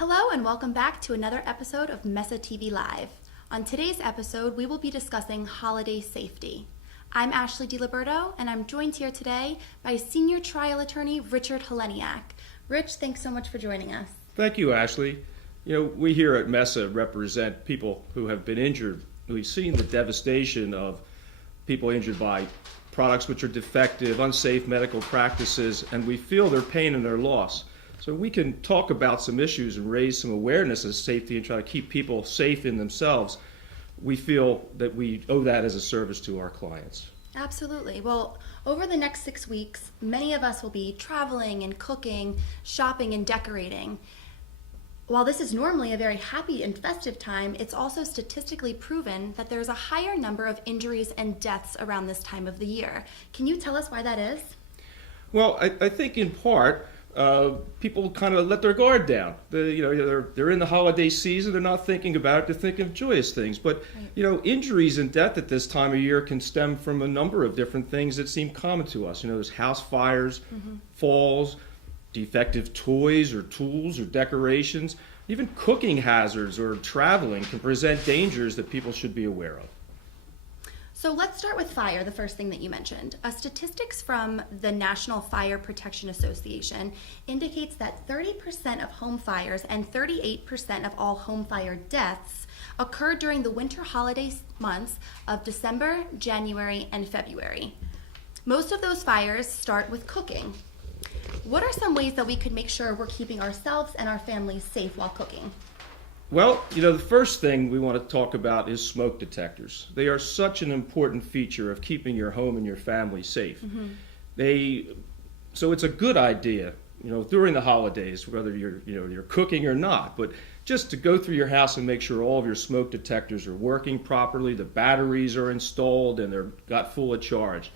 Hello and welcome back to another episode of Messa TV Live. On today's episode, we will be discussing holiday safety. I'm Ashley DiLiberto, and I'm joined here today by senior trial attorney Richard Heleniak. Rich, thanks so much for joining us. Thank you, Ashley. We here at Messa represent people who have been injured. We've seen the devastation of people injured by products which are defective, unsafe medical practices, and we feel their pain and their loss. So we can talk about some issues and raise some awareness of safety and try to keep people safe in themselves. We feel that we owe that as a service to our clients. Absolutely. Well, over the next 6 weeks, many of us will be traveling and cooking, shopping and decorating. While this is normally a very happy and festive time, it's also statistically proven that there's a higher number of injuries and deaths around this time of the year. Can you tell us why that is? Well, I think in part, people kind of let their guard down. They're in the holiday season. They're not thinking about it. They're thinking of joyous things. But injuries and death at this time of year can stem from a number of different things that seem common to us. There's house fires, falls, defective toys or tools or decorations. Even cooking hazards or traveling can present dangers that people should be aware of. So let's start with fire, the first thing that you mentioned. Statistics from the National Fire Protection Association indicates that 30% of home fires and 38% of all home fire deaths occur during the winter holiday months of December, January, and February. Most of those fires start with cooking. What are some ways that we could make sure we're keeping ourselves and our families safe while cooking? Well, the first thing we want to talk about is smoke detectors. They are such an important feature of keeping your home and your family safe. So it's a good idea, during the holidays, whether you're cooking or not, but just to go through your house and make sure all of your smoke detectors are working properly, the batteries are installed, and they're got full of charge.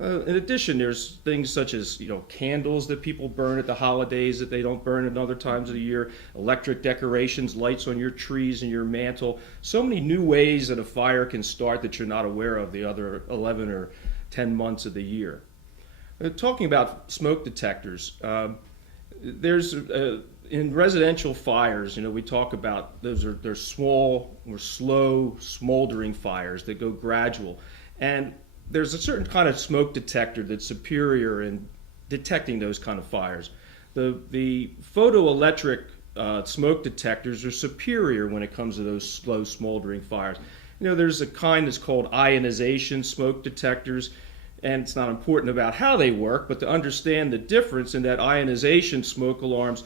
In addition, there's things such as candles that people burn at the holidays that they don't burn at other times of the year, electric decorations, lights on your trees and your mantle. So many new ways that a fire can start that you're not aware of the other 11 or 10 months of the year. Talking about smoke detectors, there's in residential fires, we talk about they're small or slow smoldering fires that go gradual, and there's a certain kind of smoke detector that's superior in detecting those kind of fires. The photoelectric smoke detectors are superior when it comes to those slow smoldering fires. There's a kind that's called ionization smoke detectors, and it's not important about how they work, but to understand the difference in that ionization smoke alarms,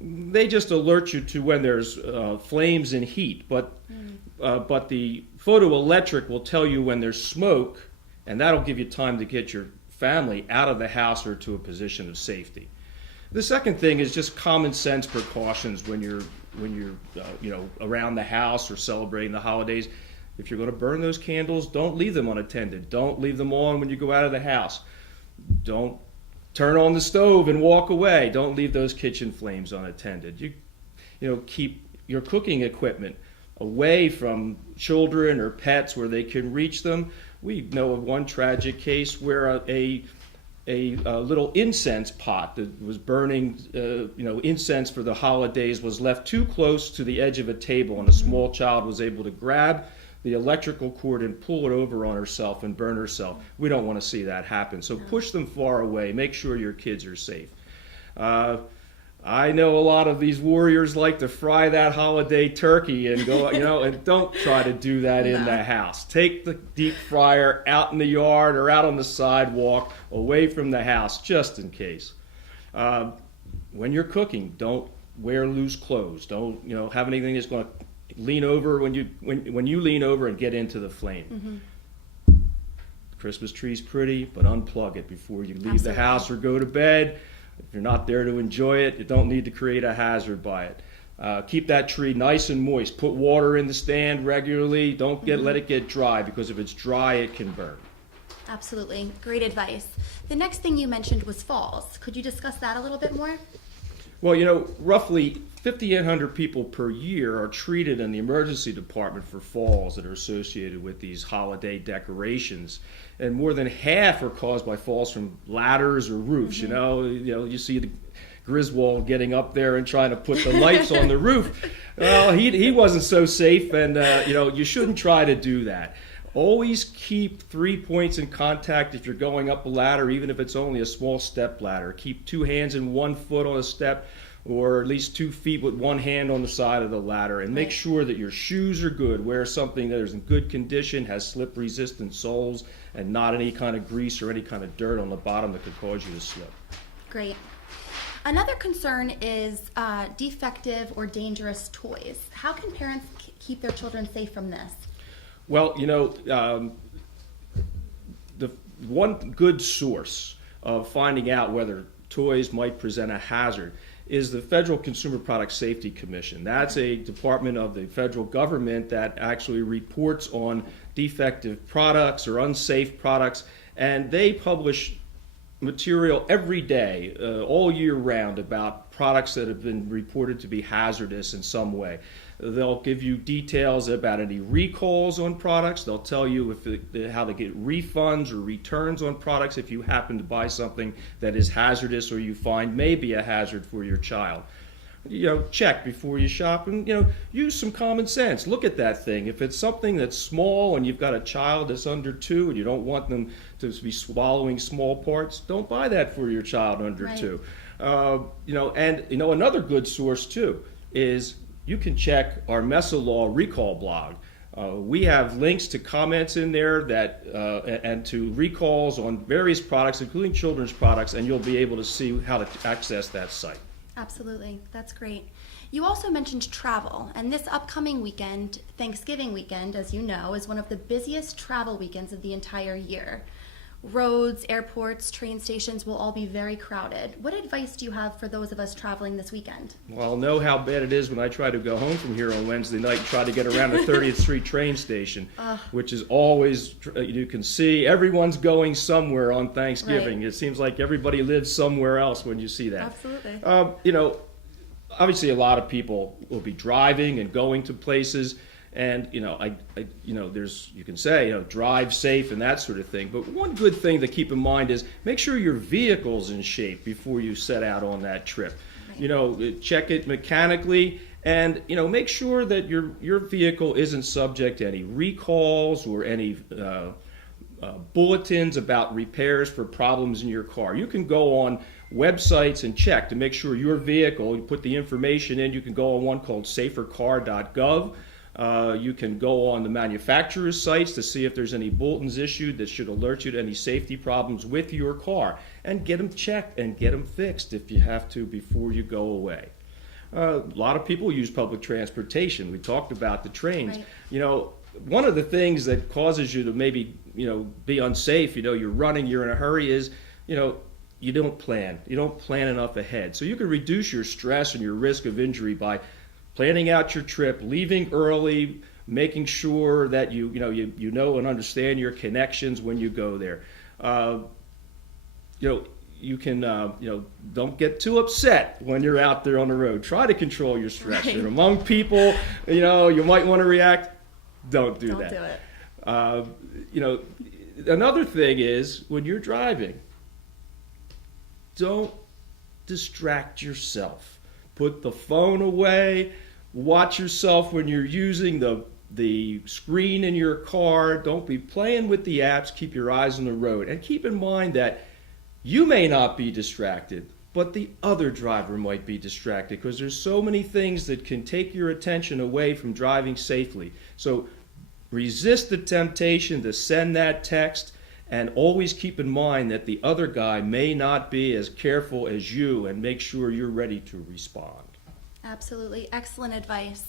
they just alert you to when there's flames and heat, but the photoelectric will tell you when there's smoke, and that'll give you time to get your family out of the house or to a position of safety. The second thing is just common sense precautions when you're around the house or celebrating the holidays. If you're going to burn those candles, don't leave them unattended. Don't leave them on when you go out of the house. Don't turn on the stove and walk away. Don't leave those kitchen flames unattended. Keep your cooking equipment away from children or pets where they can reach them. We know of one tragic case where a little incense pot that was burning, incense for the holidays was left too close to the edge of a table, and a small child was able to grab the electrical cord and pull it over on herself and burn herself. We don't want to see that happen. So push them far away. Make sure your kids are safe. I know a lot of these warriors like to fry that holiday turkey and go, and don't try to do that in the house. Take the deep fryer out in the yard or out on the sidewalk away from the house, just in case. When you're cooking, don't wear loose clothes. Don't, have anything that's going to lean over when you lean over and get into the flame. The Christmas tree's pretty, but unplug it before you leave the house or go to bed. If you're not there to enjoy it, you don't need to create a hazard by it. Keep that tree nice and moist. Put water in the stand regularly. Don't let it get dry, because if it's dry, it can burn. Absolutely. Great advice. The next thing you mentioned was falls. Could you discuss that a little bit more? Well, roughly 5,800 people per year are treated in the emergency department for falls that are associated with these holiday decorations, and more than half are caused by falls from ladders or roofs. You see the Griswold getting up there and trying to put the lights on the roof. Well, he wasn't so safe, and you shouldn't try to do that. Always keep 3 points in contact if you're going up a ladder, even if it's only a small step ladder. Keep 2 hands and 1 foot on a step, or at least 2 feet with 1 hand on the side of the ladder. And make sure that your shoes are good. Wear something that is in good condition, has slip-resistant soles, and not any kind of grease or any kind of dirt on the bottom that could cause you to slip. Great. Another concern is defective or dangerous toys. How can parents keep their children safe from this? Well, the one good source of finding out whether toys might present a hazard is the Federal Consumer Product Safety Commission. That's a department of the federal government that actually reports on defective products or unsafe products, and they publish material every day, all year round, about products that have been reported to be hazardous in some way. They'll give you details about any recalls on products. They'll tell you how to get refunds or returns on products if you happen to buy something that is hazardous or you find may be a hazard for your child. Check before you shop, and use some common sense. Look at that thing. If it's something that's small and you've got a child that's under 2 and you don't want them to be swallowing small parts, don't buy that for your child under 2. Another good source too is you can check our Messa Law recall blog. We have links to comments in there that and to recalls on various products, including children's products, and you'll be able to see how to access that site. Absolutely. That's great. You also mentioned travel, and this upcoming weekend, Thanksgiving weekend, as you know, is one of the busiest travel weekends of the entire year. Roads, airports, train stations will all be very crowded. What advice do you have for those of us traveling this weekend? Well, I'll know how bad it is when I try to go home from here on Wednesday night and try to get around the 30th Street train station, which is always, you can see everyone's going somewhere on Thanksgiving. Right. It seems like everybody lives somewhere else when you see that. Absolutely. Obviously a lot of people will be driving and going to places. And you can say drive safe and that sort of thing. But one good thing to keep in mind is make sure your vehicle's in shape before you set out on that trip. Right. Check it mechanically, and make sure that your vehicle isn't subject to any recalls or any bulletins about repairs for problems in your car. You can go on websites and check to make sure your vehicle. You put the information in. You can go on one called safercar.gov. You can go on the manufacturer's sites to see if there's any bulletins issued that should alert you to any safety problems with your car, and get them checked and get them fixed if you have to before you go away. A lot of people use public transportation. We talked about the trains. Right. One of the things that causes you to maybe be unsafe, you're running, you're in a hurry, is you don't plan. You don't plan enough ahead. So you can reduce your stress and your risk of injury by planning out your trip, leaving early, making sure that you know and understand your connections when you go there. You can don't get too upset when you're out there on the road. Try to control your stress. Right. You're among people, you might want to react. Don't do that. Don't do it. Another thing is when you're driving, don't distract yourself. Put the phone away. Watch yourself when you're using the screen in your car. Don't be playing with the apps. Keep your eyes on the road. And keep in mind that you may not be distracted, but the other driver might be distracted, because there's so many things that can take your attention away from driving safely. So resist the temptation to send that text, and always keep in mind that the other guy may not be as careful as you, and make sure you're ready to respond. Absolutely. Excellent advice.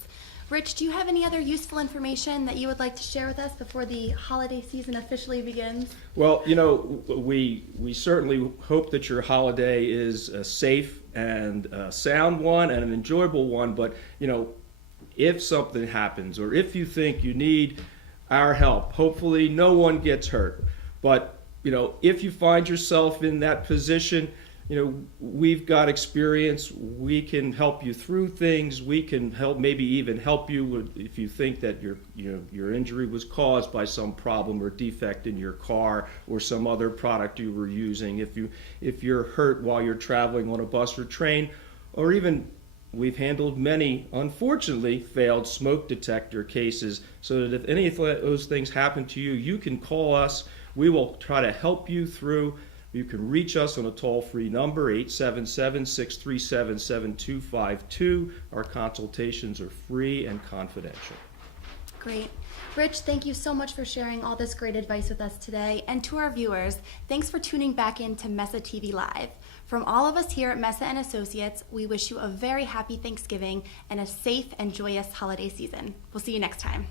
Rich, do you have any other useful information that you would like to share with us before the holiday season officially begins? Well, we certainly hope that your holiday is a safe and sound one and an enjoyable one. But, if something happens, or if you think you need our help, hopefully no one gets hurt. But, if you find yourself in that position, we've got experience. We can help you through things. We can maybe even help you if you think that your injury was caused by some problem or defect in your car or some other product you were using. If you're hurt while you're traveling on a bus or train, or even we've handled many, unfortunately, failed smoke detector cases, so that if any of those things happen to you, you can call us. We will try to help you through. You can reach us on a toll-free number, 877-637-7252. Our consultations are free and confidential. Great. Rich, thank you so much for sharing all this great advice with us today. And to our viewers, thanks for tuning back in to Messa TV Live. From all of us here at Messa and Associates, we wish you a very happy Thanksgiving and a safe and joyous holiday season. We'll see you next time.